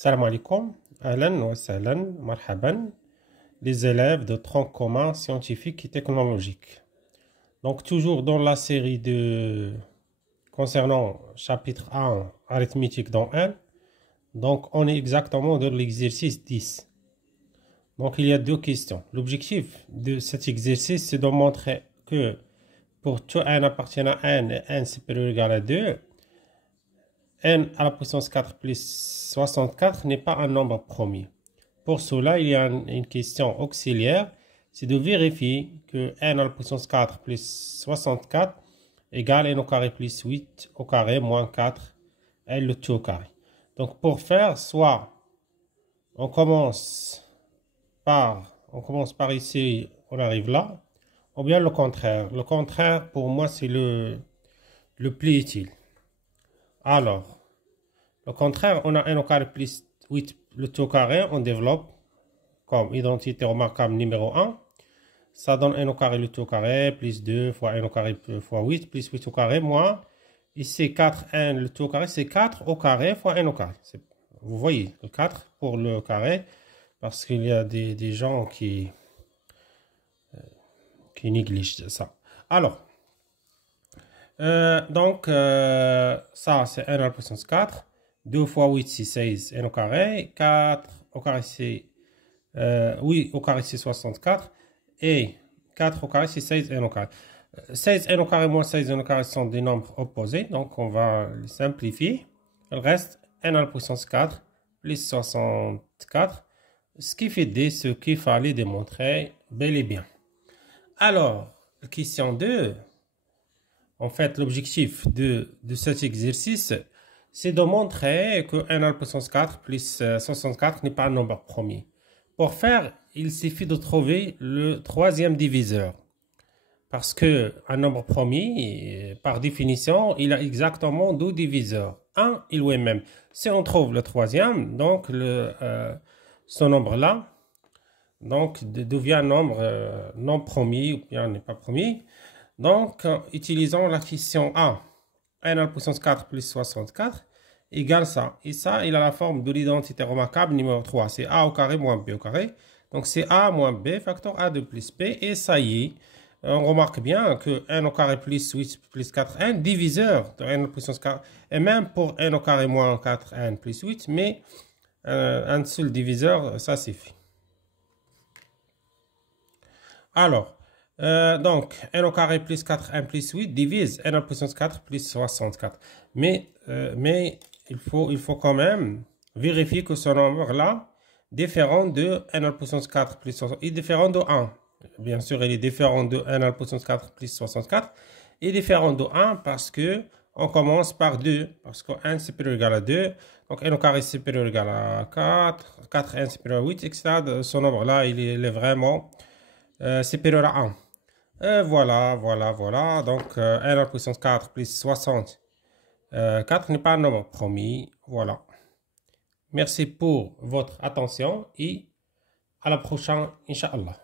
Salam alaikum, ahlan wa sahlan, marhaban, les élèves de tronc commun scientifique et technologique. Donc toujours dans la série concernant chapitre 1, arithmétique dans N, donc on est exactement dans l'exercice 10. Donc il y a deux questions. L'objectif de cet exercice, c'est de montrer que pour tout n appartenant à n et n supérieur ou égal à 2, n à la puissance 4 plus 64 n'est pas un nombre premier. Pour cela, il y a une question auxiliaire, c'est de vérifier que n à la puissance 4 plus 64 égale n au carré plus 8 au carré moins 4 n le tout au carré. Donc pour faire, soit on commence par ici, on arrive là, ou bien le contraire. Le contraire, pour moi, c'est le plus utile. Alors, le contraire, on a n au carré plus 8 le tout au carré, on développe comme identité remarquable numéro 1. Ça donne n au carré le tout au carré, plus 2 fois n au carré fois 8, plus 8 au carré, moins. Ici, 4n le tout au carré, c'est 4 au carré fois n au carré. Vous voyez, le 4 pour le carré, parce qu'il y a des gens qui négligent ça. Alors, ça, c'est n à la puissance 4. 2 fois 8, c'est 16 n au carré. 4 au carré, c'est 8 au carré, c'est 64. Et 4 au carré, c'est 16 n au carré. 16 n au carré moins 16 n au carré sont des nombres opposés. Donc, on va les simplifier. Il reste n à la puissance 4 plus 64. Ce qui fait D, ce qu'il fallait démontrer bel et bien. Alors, question 2. En fait, l'objectif de cet exercice, c'est de montrer que n à la puissance 4 plus 64 n'est pas un nombre premier. Pour faire, il suffit de trouver le troisième diviseur. Parce qu'un nombre premier, par définition, il a exactement deux diviseurs. Un et lui-même. Si on trouve le troisième, donc ce nombre-là devient un nombre non premier ou bien n'est pas premier. Donc, utilisons la question A, n à la puissance 4 plus 64, égale ça. Et ça, il a la forme de l'identité remarquable numéro 3. C'est A au carré moins B au carré. Donc, c'est A moins B, facteur A2 plus B. Et ça y est, on remarque bien que n au carré plus 8 plus 4n, diviseur de n à la puissance 4, et même pour n au carré moins 4n plus 8, mais un seul diviseur, ça suffit. Alors, donc, n au carré plus 4n plus 8 divise n à la puissance 4 plus 64. Mais il faut quand même vérifier que ce nombre-là, différent de n à la puissance 4 plus 64, est différent de 1. Bien sûr, il est différent de n à la puissance 4 plus 64. Il est différent de 1 parce que on commence par 2. Parce que n supérieur ou égal à 2. Donc, n au carré supérieur ou égal à 4. 4n supérieur à 8, etc. Ce nombre-là, il est vraiment supérieur à 1. Voilà. Donc, n à la puissance 4 plus 64 n'est pas un nombre premier. Voilà. Merci pour votre attention et à la prochaine, Inch'Allah.